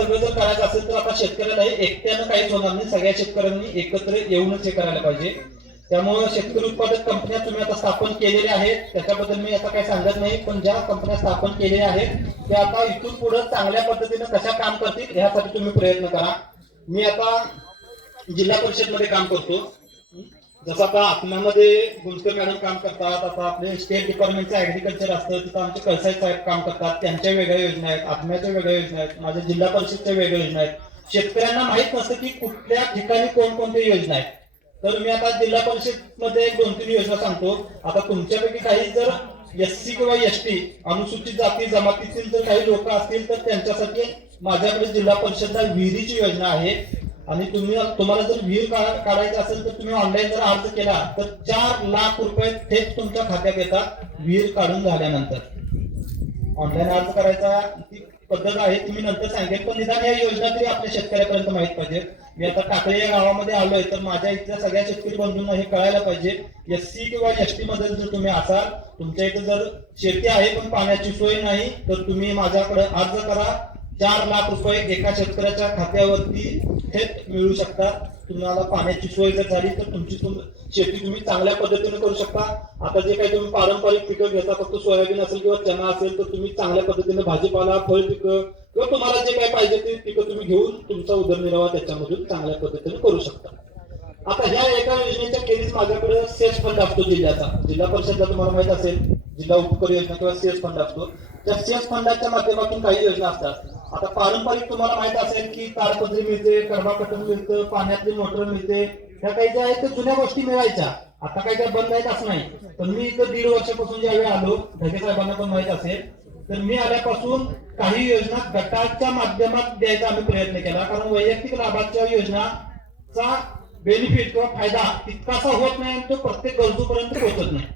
सगळं जर करायचं असेल तर आता शेतकऱ्याला हे एकट्यानं काहीच होणार नाही, सगळ्या शेतकऱ्यांनी एकत्र येऊनच हे करायला पाहिजे. त्यामुळे शेतकरी उत्पादक कंपन्या तुम्ही आता स्थापन केलेल्या आहेत, त्याच्याबद्दल मी आता काही सांगत नाही, पण ज्या कंपन्या स्थापन केलेल्या आहेत त्या आता इथून पुढे चांगल्या पद्धतीने कशा काम करतील यासाठी तुम्ही प्रयत्न करा. मी आता जिल्हा परिषद मध्ये काम करतो. जसं आता आत्म्यामध्ये गुंजकर मॅडम काम करतात, आता आपले स्टेट डिपार्टमेंटचं ऍग्रिकल्चर असतं तिथं आमचे कळसाई साहेब काम करतात, त्यांच्या वेगळ्या योजना आहेत, आत्म्याच्या वेगळ्या योजना आहेत, माझ्या जिल्हा परिषदच्या वेगळ्या योजना आहेत. शेतकऱ्यांना माहित नसतं की कुठल्या ठिकाणी कोणकोणत्या योजना आहेत. तर मी आता जिल्हा परिषद मध्ये 2-3 योजना सांगतो. आता तुमच्यापैकी काही जर SC किंवा ST अनुसूचित जाती जमातीतील जर काही लोक असतील तर त्यांच्यासाठी माझ्याकडे जिल्हा परिषदला विहिरीची योजना आहे. आणि तुम्हाला जर विहीर काढायची असेल तर तुम्ही ऑनलाईन जर अर्ज केला तर 4 लाख रुपये थेट तुमच्या खात्यात येतात विहीर काढून झाल्यानंतर. ऑनलाईन अर्ज करायचा ती पद्धत आहे, तुम्ही नंतर सांगेल, पण निदान या योजना तरी आपल्या शेतकऱ्यापर्यंत माहित पाहिजे. मी आता टाकळी या गावामध्ये आलोय तर माझ्या इथल्या सगळ्या शेतकरी बंधूंना हे कळायला पाहिजे. SC किंवा ST मध्ये जर तुम्ही असाल, तुमच्या इथे जर शेती आहे पण पाण्याची सोय नाही, तर तुम्ही माझ्याकडे अर्ज करा. 4 लाख रुपये एका शेतकऱ्याच्या खात्यावरती थेट मिळू शकतात. तुम्हाला पाण्याची सोय जर झाली तर तुमची शेती तुम्ही चांगल्या पद्धतीने करू शकता. आता जे काही तुम्ही पारंपरिक पिकं घेता, फक्त सोयाबीन असेल किंवा चना असेल, तर तुम्ही चांगल्या पद्धतीने भाजीपाला, फळ पिकं किंवा तुम्हाला जे काही पाहिजे ते पिकं तुम्ही घेऊन तुमचा उदरनिर्वाह त्याच्यामधून चांगल्या पद्धतीने करू शकता. आता ह्या एका योजनेच्या खेरीज माझ्याकडे सेस फंड असतो जिल्ह्याचा. जिल्हा परिषदला तुम्हाला माहित असेल जिल्हा उपकर योजना किंवा सेस फंड असतो. त्या सेस फंडाच्या माध्यमातून काही योजना असतात. आता पारंपरिक तुम्हाला माहित असेल की ताडपत्री मिळते, कडबा कटून मिळतं, पाण्यातली मोटर मिळते, ह्या काही ज्या आहेत त्या जुन्या गोष्टी मिळायच्या. आता काही त्या बंद आहेत असं नाही. पण मी इथं 1.5 वर्षापासून ज्यावेळी आलो, ढगे साहेबांना पण माहित असेल, तर मी आल्यापासून काही योजना गटाच्या माध्यमात द्यायचा आम्ही प्रयत्न केला. कारण वैयक्तिक लाभाच्या योजनाचा बेनिफिट किंवा फायदा तितकासा होत नाही आणि तो प्रत्येक गरजूपर्यंत पोहोचत नाही,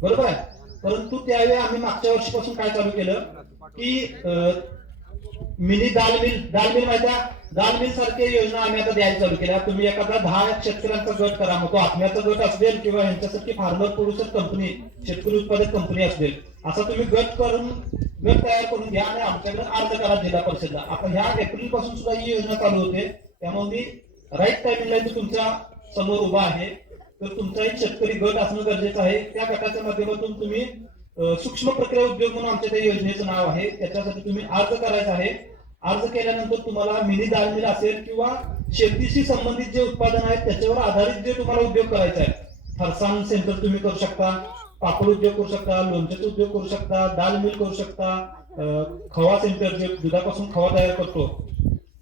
बरोबर आहे. परंतु त्यावेळी आम्ही मागच्या वर्षीपासून काय चालू केलं की मिनी दाल मिल माहिती आहे, दाल मिल सारख्या योजना आम्ही आता द्यायला चालू केल्या. तुम्ही एखादा 10 शेतकऱ्यांचा गट करा, मग तो आत्म्याचा गट असेल किंवा यांच्यासाठी फार्मर प्रोड्युसर कंपनी, शेतकरी उत्पादक कंपनी असेल, असा तुम्ही गट तयार करून घ्या आणि आमच्याकडे अर्ज करा जिल्हा परिषदला. आता ह्या एप्रिल पासून सुद्धा ही योजना चालू होते. त्यामुळे मी राईट टायमिंगला तुमच्या समोर उभा आहे. तर तुमचा एक शेतकरी गट असणं गरजेचं आहे. त्या गटाच्या माध्यमातून तुम्ही सूक्ष्म प्रक्रिया उद्योग म्हणून आमच्या त्या योजनेचं नाव आहे, त्याच्यासाठी तुम्ही अर्ज करायचा आहे. अर्ज केल्यानंतर तुम्हाला मिनी दाल मिल असेल किंवा शेतीशी संबंधित जे उत्पादन आहेत त्याच्यावर आधारित जे तुम्हाला उद्योग करायचा आहे, फरसाण सेंटर तुम्ही करू शकता, पापड उद्योग करू शकता, लोणच्याचा उद्योग करू शकता, दाल मिल करू शकता, खवा सेंटर जे दुधापासून खवा तयार करतो,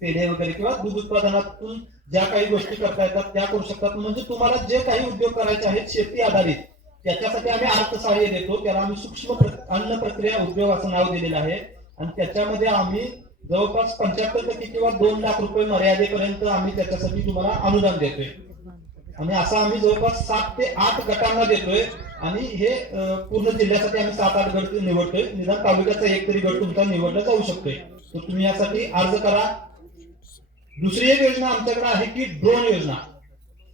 पेढे वगैरे किंवा दूध उत्पादनातून ज्या काही गोष्टी करता येतात त्या करू शकतात. म्हणजे तुम्हाला जे काही उद्योग करायचे आहेत शेती आधारित, त्याच्यासाठी आम्ही अर्थसहाय्य देतो. त्याला आम्ही सूक्ष्म अन्न प्रक्रिया उद्योग असं नाव दिलेलं आहे. आणि त्याच्यामध्ये आम्ही जवळपास 75% किंवा 2 लाख रुपये मर्यादेपर्यंत आम्ही त्याच्यासाठी तुम्हाला अनुदान देतोय. आणि असं आम्ही जवळपास 7 ते 8 गटांना देतोय. आणि हे पूर्ण जिल्ह्यासाठी आम्ही 7-8 गट निवडतोय. निदान तालुक्याचा एक तरी गट तुमचा निवडला जाऊ शकतोय. तर तुम्ही यासाठी अर्ज करा. दुसरी एक योजना आमच्याकडे आहे की ड्रोन योजना,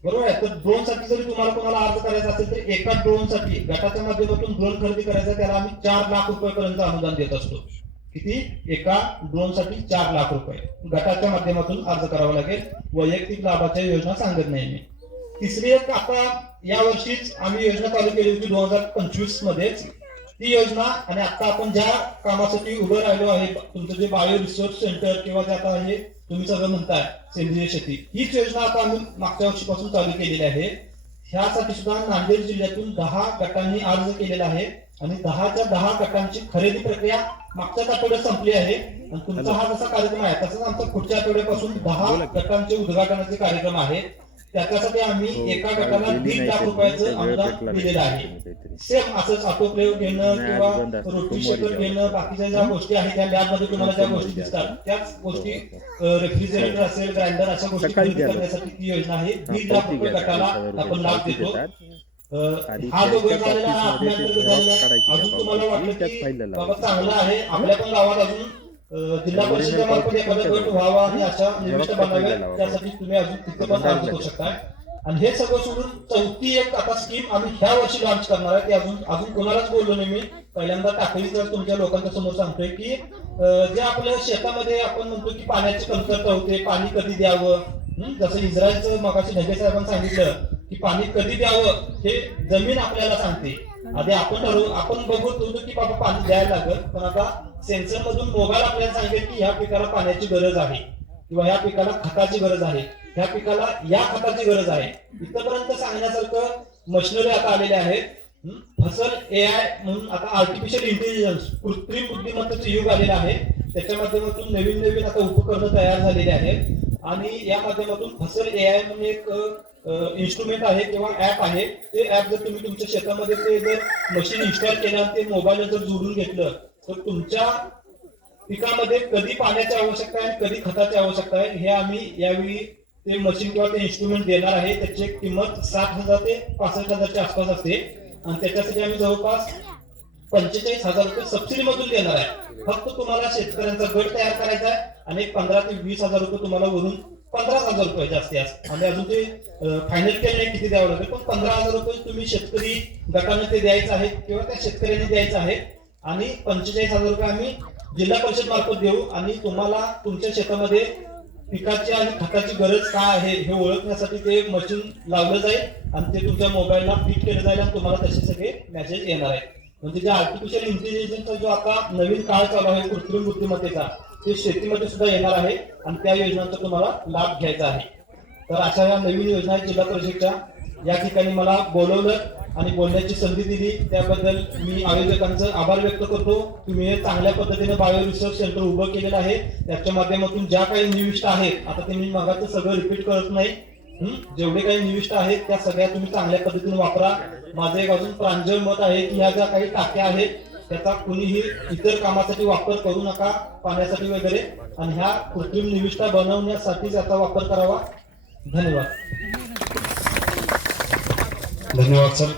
बरोबर आहे. तर ड्रोन साठी जरी तुम्हाला कोणाला अर्ज करायचा असेल तर एका ड्रोन साठी गटाच्या माध्यमातून ड्रोन खरेदी करायचा, त्याला आम्ही 4 लाख रुपयापर्यंत अनुदान देत असतो. किती? एका ड्रोन साठी 4 लाख रुपये गटाच्या माध्यमातून अर्ज करावा लागेल. वैयक्तिक लाभाच्या योजना सांगत नाही मी. तिसरी एक आता या वर्षीच आम्ही योजना चालू केली होती 2025 मध्येच ती योजना. आणि आता आपण ज्या कामासाठी उभं राहिलो आहे, तुमचं जे बायो रिसोर्स सेंटर किंवा जे आता हे तुम्ही सगळं म्हणताय सेंद्रिय शेती, हीच योजना आता आम्ही मागच्या वर्षीपासून चालू केलेली आहे. ह्यासाठी सुद्धा नांदेड जिल्ह्यातून 10 गटांनी अर्ज केलेला आहे. आणि 10च्या 10 गटांची खरेदी प्रक्रिया मागच्याच आठवड्यात संपली आहे. आणि तुमचा हा जसा कार्यक्रम आहे तसंच आमचा पुढच्या आठवड्यापासून 10 गटांचे उद्घाटनाचे कार्यक्रम आहे. त्याच्यासाठी आम्ही एका गटाला 1.5 लाख रुपयाचं अनुदान दिलेलं आहे. सेम असंच ऑटोक्लेव्ह घेणं किंवा रोटी शेकर घेणं, बाकीच्या ज्या गोष्टी आहेत त्या लॅबमध्ये तुम्हाला ज्या गोष्टी दिसतात त्याच गोष्टी, रेफ्रिजरेटर असेल, ग्राइंडर, अशा गोष्टी खरेदी करण्यासाठी ती योजना आहे. 1.5 लाख रुपये गटाला आपण लाभ देतो. हा जो गट झालेला हा आपल्याअंतर्गत झालेला. अजून तुम्हाला वाटलं की बाबा चांगला आहे, आपल्या पण गावात अजून जिल्हा परिषदेच्या मार्फत एखादा गट व्हावा आणि अशा निविष्ट बनाव्या, त्यासाठी तुम्ही अजून तिथे पण अर्ज करू शकता. आणि हे सगळं सोडून चौथी एक आता स्कीम आम्ही ह्या वर्षी लॉन्च करणार आहे. ती अजून कोणालाच बोललो नाही मी, पहिल्यांदा टाकली तर तुमच्या लोकांच्या समोर सांगतोय की जे आपल्या शेतामध्ये आपण म्हणतो की पाण्याची कमतरता होते, पाणी कधी द्यावं, जसं इस्रायलचं मगाशी ढगे साहेबांनी सांगितलं की पाणी कधी द्यावं हे जमीन आपल्याला सांगते. आधी आपण बघू की बाबा पाणी द्यायला लागत, पण आता सेन्सर मधून मोबाईल आपल्याला सांगेल की ह्या पिकाला पाण्याची गरज आहे किंवा ह्या पिकाला खताची गरज आहे, ह्या पिकाला या खताची गरज आहे. इथपर्यंत सांगण्यासारखं मशिनरी आता आलेले आहेत. फसल AI म्हणून आता आर्टिफिशियल इंटेलिजन्स कृत्रिम बुद्धिमत्तेचं युग आलेलं आहे. त्याच्या माध्यमातून नवीन नवीन आता उपकरणं तयार झालेली आहेत आणि या माध्यमातून फसल AI म्हणून एक इन्स्ट्रुमेंट आहे किंवा ऍप आहे. ते ऍप जर तुम्ही तुमच्या शेतामध्ये ते जर मशीन इन्स्टॉल केलं आणि ते मोबाईल जर जोडून घेतलं तर तुमच्या पिकामध्ये कधी पाण्याची आवश्यकता आहे कधी खताची आवश्यकता आहे हे आम्ही यावेळी ते मशीन किंवा ते इन्स्ट्रुमेंट देणार आहे. त्याची किंमत 60,000 ते 65,000च्या आसपास असते आणि त्याच्यासाठी आम्ही जवळपास 45,000 रुपये सबसिडी मधून देणार आहे. फक्त तुम्हाला शेतकऱ्यांचा गट तयार करायचा आहे आणि 15 ते 20,000 रुपये तुम्हाला वरून 15,000 रुपये जास्ती असतात आणि अजून ते फायनल केलं नाही किती द्यावं लागेल, पण 15,000 रुपये तुम्ही शेतकरी गटाने ते द्यायचं आहे किंवा त्या शेतकऱ्यांनी द्यायचं आहे आणि 45,000 रुपये आम्ही जिल्हा परिषद मार्फत देऊ आणि तुम्हाला तुमच्या शेतामध्ये पिकाची आणि खताची गरज काय आहे हे ओळखण्यासाठी ते मशीन लावलं जाईल आणि ते तुमच्या मोबाईलला फिट केलं जाईल आणि तुम्हाला तसे सगळे मेसेज येणार आहेत. म्हणजे जे आर्टिफिशियल इंटेलिजन्सचा जो आता नवीन काळ चालू आहे कृत्रिम बुद्धिमत्तेचा, ते शेतीमध्ये सुद्धा येणार आहे आणि त्या योजनांचा तुम्हाला लाभ घ्यायचा आहे. तर अशा या नवीन योजना जिल्हा परिषदच्या या ठिकाणी मला बोलवलं आणि बोलण्याची संधी दिली त्याबद्दल मी आयोजकांचं आभार व्यक्त करतो. तुम्ही हे चांगल्या पद्धतीने बायो रिसर्च सेंटर उभं केलेलं आहे. त्याच्या माध्यमातून ज्या काही निविष्ठा आहेत, आता ते मी मगाचं सगळं रिपीट करत नाही, जेवढे काही निविष्ठा आहेत त्या सगळ्या तुम्ही चांगल्या पद्धतीने वापरा. माझं एक अजून प्रांजळ मत आहे की ह्या ज्या काही टाक्या आहेत त्याचा कुणीही इतर कामासाठी वापर करू नका, पाण्यासाठी वगैरे, आणि ह्या कृत्रिम निविष्ठा बनवण्यासाठी त्याचा वापर करावा. धन्यवाद. धन्यवाद सर.